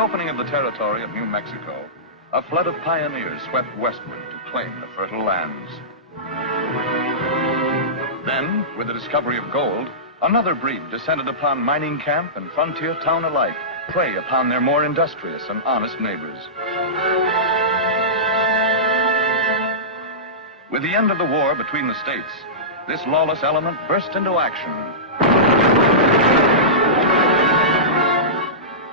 opening of the territory of New Mexico, a flood of pioneers swept westward to claim the fertile lands. Then, with the discovery of gold, another breed descended upon mining camp and frontier town alike, prey upon their more industrious and honest neighbors. With the end of the war between the states, this lawless element burst into action.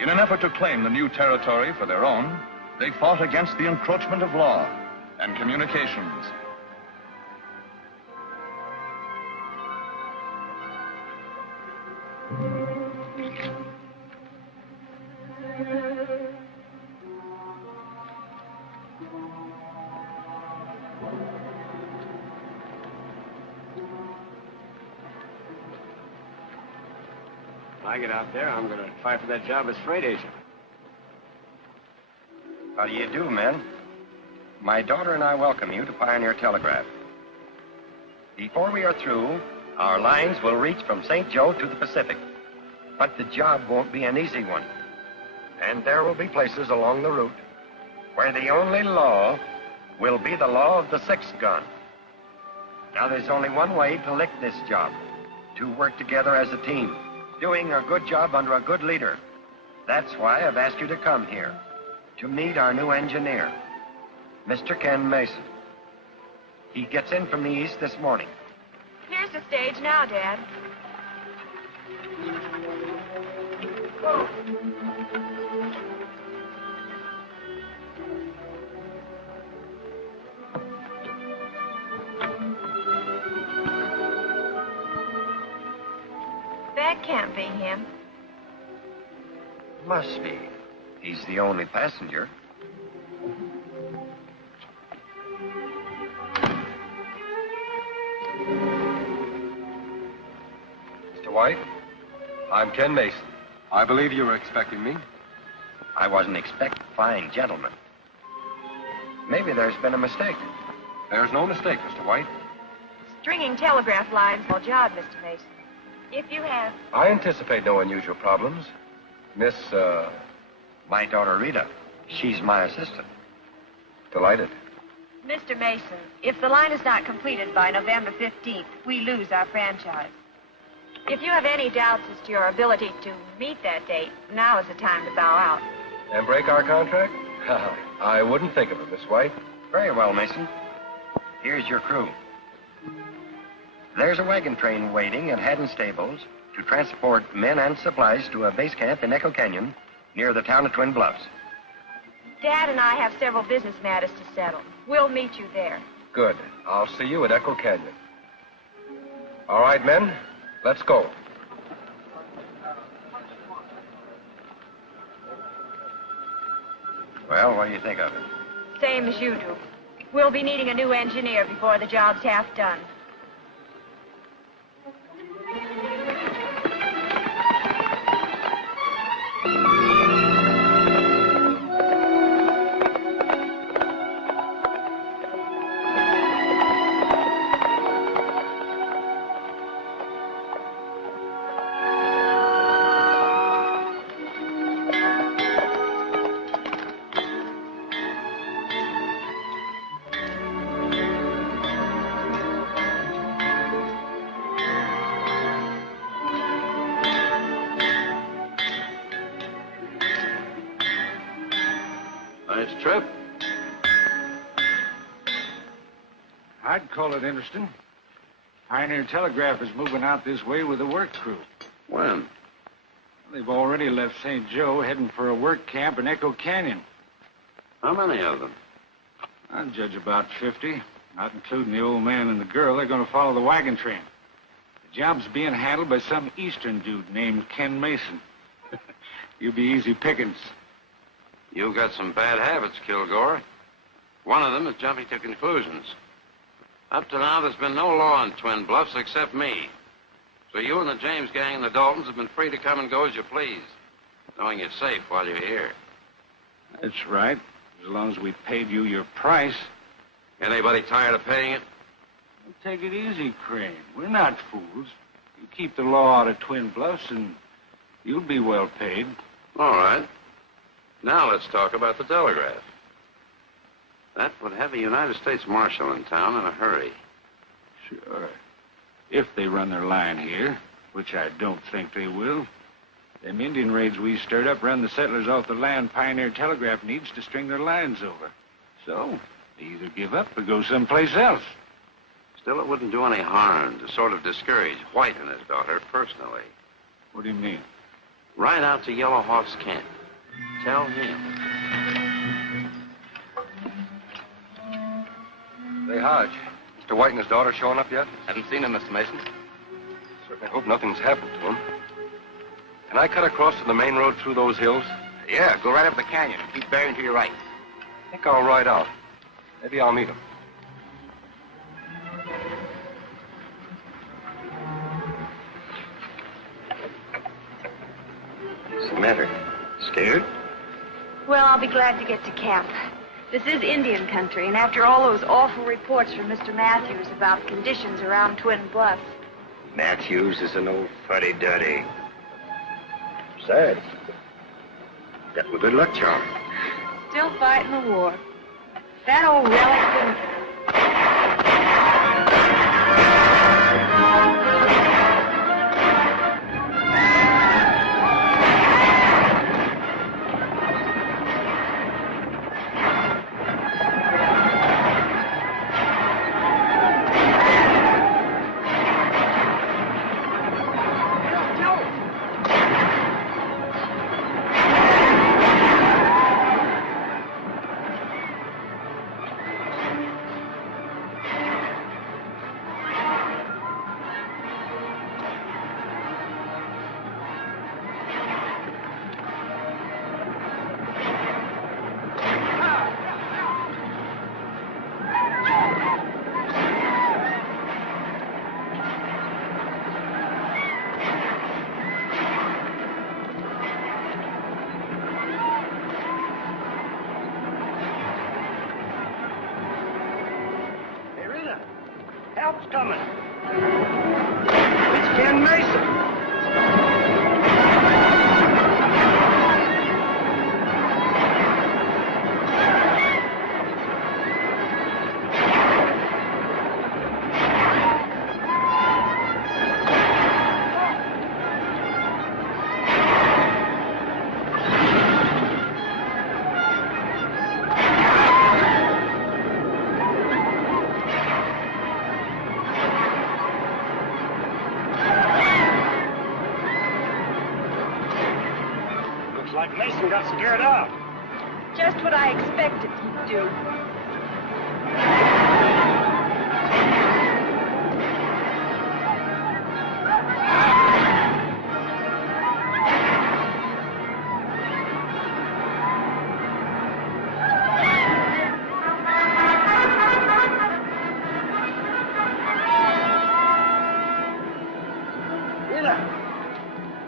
In an effort to claim the new territory for their own, they fought against the encroachment of law and communications. When I get out there, I'm going to try for that job as freight agent. How do you do, men? My daughter and I welcome you to Pioneer Telegraph. Before we are through, our lines will reach from St. Joe to the Pacific. But the job won't be an easy one. And there will be places along the route where the only law will be the law of the sixth gun. Now, there's only one way to lick this job: to work together as a team, doing a good job under a good leader. That's why I've asked you to come here, to meet our new engineer, Mr. Ken Mason. He gets in from the east this morning. Here's the stage now, Dad. Whoa. That can't be him. Must be. He's the only passenger. Mr. White, I'm Ken Mason. I believe you were expecting me. I wasn't expecting fine gentlemen. Maybe there's been a mistake. There's no mistake, Mr. White. Stringing telegraph lines is a job, Mr. Mason. If you have... I anticipate no unusual problems. Miss, My daughter, Rita. She's my assistant. Delighted. Mr. Mason, if the line is not completed by November 15th, we lose our franchise. If you have any doubts as to your ability to meet that date, now is the time to bow out. And break our contract? I wouldn't think of it, Miss White. Very well, Mason. Here's your crew. There's a wagon train waiting at Haddon Stables to transport men and supplies to a base camp in Echo Canyon near the town of Twin Bluffs. Dad and I have several business matters to settle. We'll meet you there. Good. I'll see you at Echo Canyon. All right, men, let's go. Well, what do you think of it? Same as you do. We'll be needing a new engineer before the job's half done. Nice trip. I'd call it interesting. Pioneer Telegraph is moving out this way with a work crew. When? They've already left St. Joe, heading for a work camp in Echo Canyon. How many of them? I'd judge about 50, not including the old man and the girl. They're going to follow the wagon train. The job's being handled by some eastern dude named Ken Mason. You'll be easy pickings. You've got some bad habits, Kilgore. One of them is jumping to conclusions. Up to now, there's been no law in Twin Bluffs except me. So you and the James gang and the Daltons have been free to come and go as you please, knowing you're safe while you're here. That's right, as long as we paid you your price. Anybody tired of paying it? Take it easy, Crane. We're not fools. You keep the law out of Twin Bluffs, and you'll be well paid. All right. Now let's talk about the telegraph. That would have a United States Marshal in town in a hurry. Sure. If they run their line here, which I don't think they will. Them Indian raids we stirred up run the settlers off the land Pioneer Telegraph needs to string their lines over. So, they either give up or go someplace else. Still, it wouldn't do any harm to sort of discourage White and his daughter personally. What do you mean? Ride out to Yellow Hawk's camp. Tell him. Say, Hodge, Mr. White and his daughter showing up yet? Haven't seen him, Mr. Mason. Certainly hope nothing's happened to him. Can I cut across to the main road through those hills? Yeah, go right up the canyon. Keep bearing to your right. I think I'll ride out. Maybe I'll meet him. What's the matter? Scared? Well, I'll be glad to get to camp. This is Indian country, and after all those awful reports from Mr. Matthews about conditions around Twin Bluffs. Matthews is an old fuddy-duddy. Sad. Got me good luck, Charlie. Still fighting the war. That old relic didn't... Help's coming. It's Ken Mason. Mason got scared off. Just what I expected he'd do.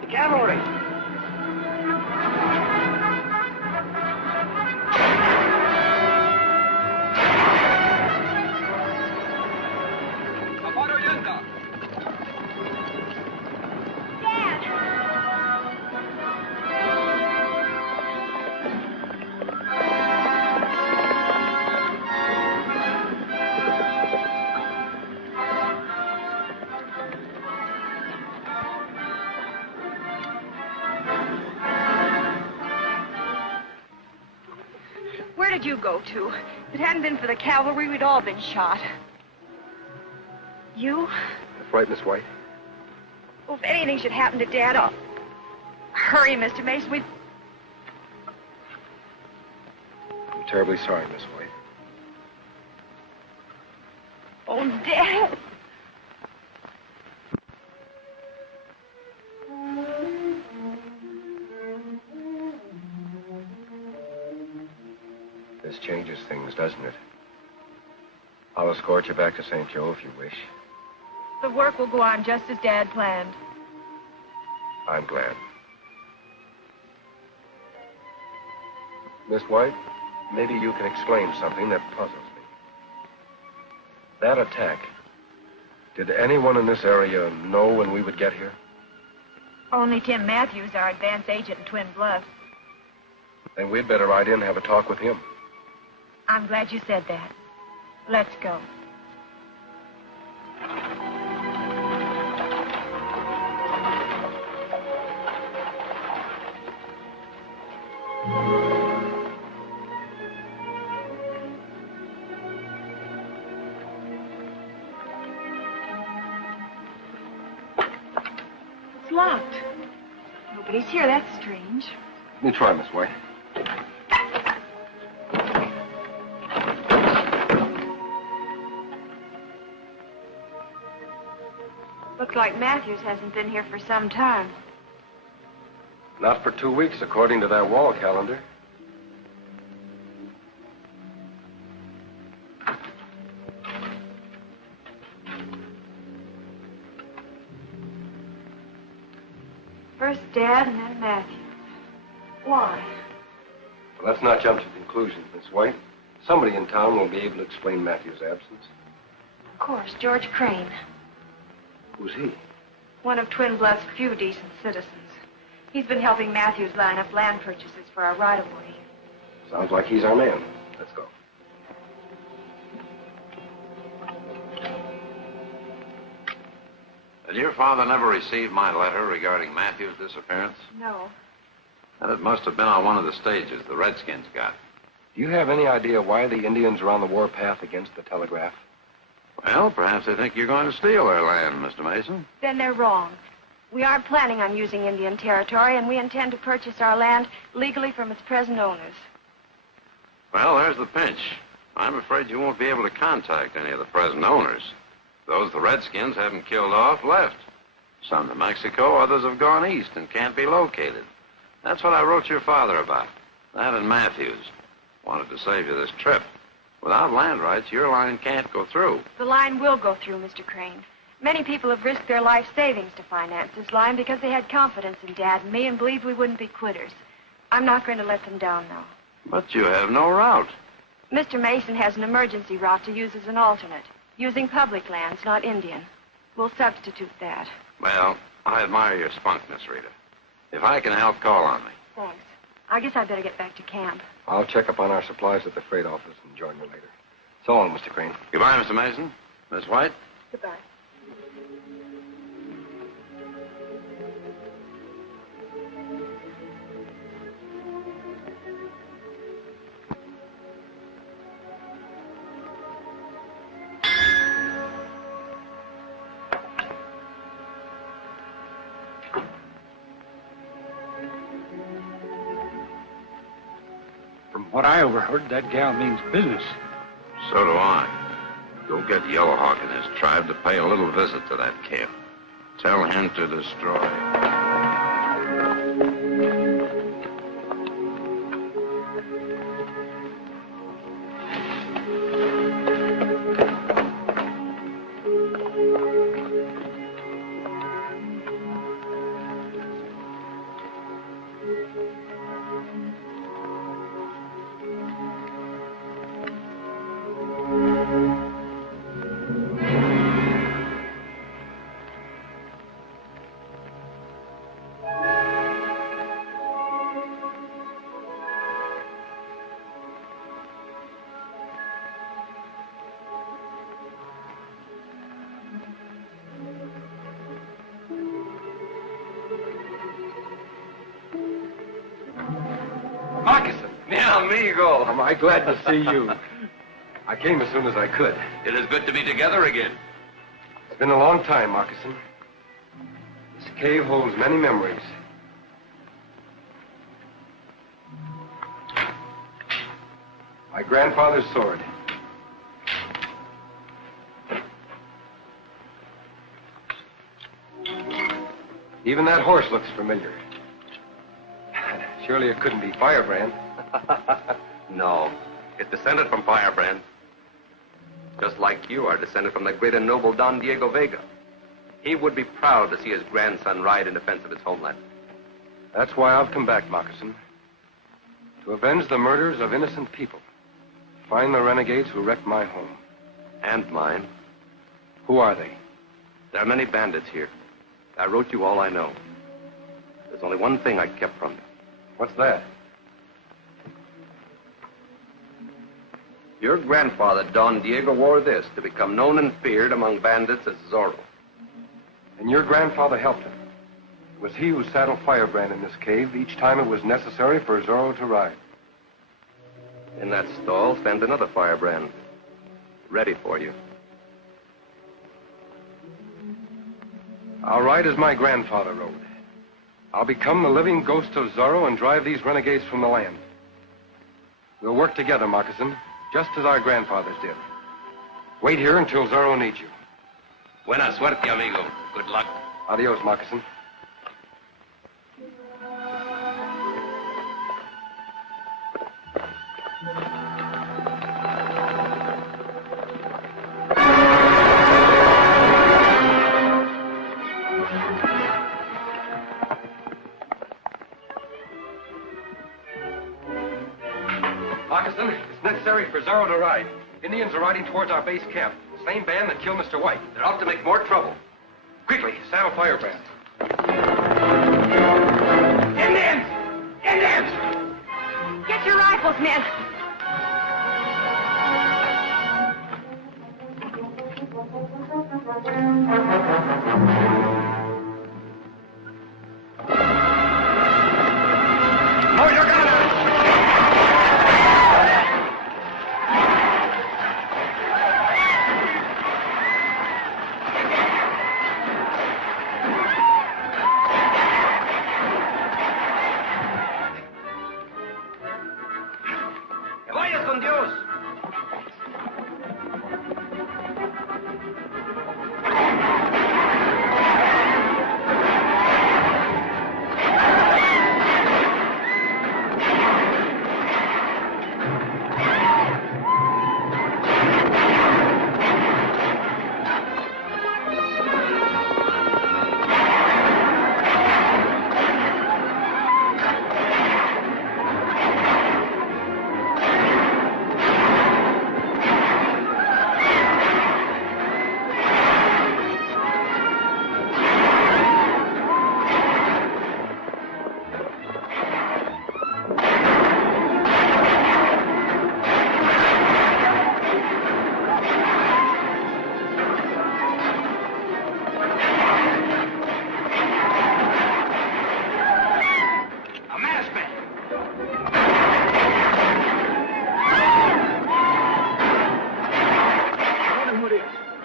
The cavalry. Where did you go to? If it hadn't been for the cavalry, we'd all been shot. You? That's right, Miss White. Well, if anything should happen to Dad, I'll... Hurry, Mr. Mason. I'm terribly sorry, Miss White. Oh, Dad. This changes things, doesn't it? I'll escort you back to St. Joe if you wish. The work will go on just as Dad planned. I'm glad. Miss White, maybe you can explain something that puzzles me. That attack, did anyone in this area know when we would get here? Only Tim Matthews, our advance agent in Twin Bluffs. Then we'd better ride in and have a talk with him. I'm glad you said that. Let's go. It's locked. Nobody's here. That's strange. Let me try, Miss White. Looks like Matthews hasn't been here for some time. Not for 2 weeks, according to that wall calendar. First Dad and then Matthews. Why? Well, let's not jump to conclusions, Miss White. Somebody in town will be able to explain Matthew's absence. Of course, George Crane. Who's he? One of Twin Bluff's few decent citizens. He's been helping Matthews line up land purchases for our right-of-way. Sounds like he's our man. Let's go. Did your father never receive my letter regarding Matthew's disappearance? No. Then it must have been on one of the stages the Redskins got. Do you have any idea why the Indians are on the warpath against the telegraph? Well, perhaps they think you're going to steal their land, Mr. Mason. Then they're wrong. We aren't planning on using Indian territory, and we intend to purchase our land legally from its present owners. Well, there's the pinch. I'm afraid you won't be able to contact any of the present owners. Those the Redskins haven't killed off left. Some to Mexico, others have gone east and can't be located. That's what I wrote your father about. That and Matthews. Wanted to save you this trip. Without land rights, your line can't go through. The line will go through, Mr. Crane. Many people have risked their life savings to finance this line because they had confidence in Dad and me and believed we wouldn't be quitters. I'm not going to let them down, though. But you have no route. Mr. Mason has an emergency route to use as an alternate, using public lands, not Indian. We'll substitute that. Well, I admire your spunk, Miss Rita. If I can help, call on me. Thanks. I guess I'd better get back to camp. I'll check up on our supplies at the freight office and join you later. So long, Mr. Crane. Goodbye, Mr. Mason. Miss White? Goodbye. What I overheard, that gal means business. So do I. Go get Yellowhawk and his tribe to pay a little visit to that camp. Tell him to destroy. Am I glad to see you? I came as soon as I could. It is good to be together again. It's been a long time, Moccasin. This cave holds many memories. My grandfather's sword. Even that horse looks familiar. Surely it couldn't be Firebrand. No, it's descended from Firebrand. Just like you are descended from the great and noble Don Diego Vega. He would be proud to see his grandson ride in defense of his homeland. That's why I've come back, Moccasin. To avenge the murders of innocent people. Find the renegades who wrecked my home. And mine. Who are they? There are many bandits here. I wrote you all I know. There's only one thing I kept from you. What's that? Your grandfather, Don Diego, wore this to become known and feared among bandits as Zorro. And your grandfather helped him. It was he who saddled Firebrand in this cave each time it was necessary for Zorro to ride. In that stall stands another Firebrand, ready for you. I'll ride as my grandfather rode. I'll become the living ghost of Zorro and drive these renegades from the land. We'll work together, Moccasin, just as our grandfathers did. Wait here until Zorro needs you. Buena suerte, amigo. Good luck. Adios, Moccasin. Moccasin, it's necessary for Zorro to ride. Indians are riding towards our base camp. The same band that killed Mr. White. They're out to make more trouble. Quickly, saddle Firebrand. Indians! Indians! Get your rifles, men. Load your gun! ¡Que vayas con Dios!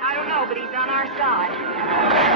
I don't know, but he's on our side.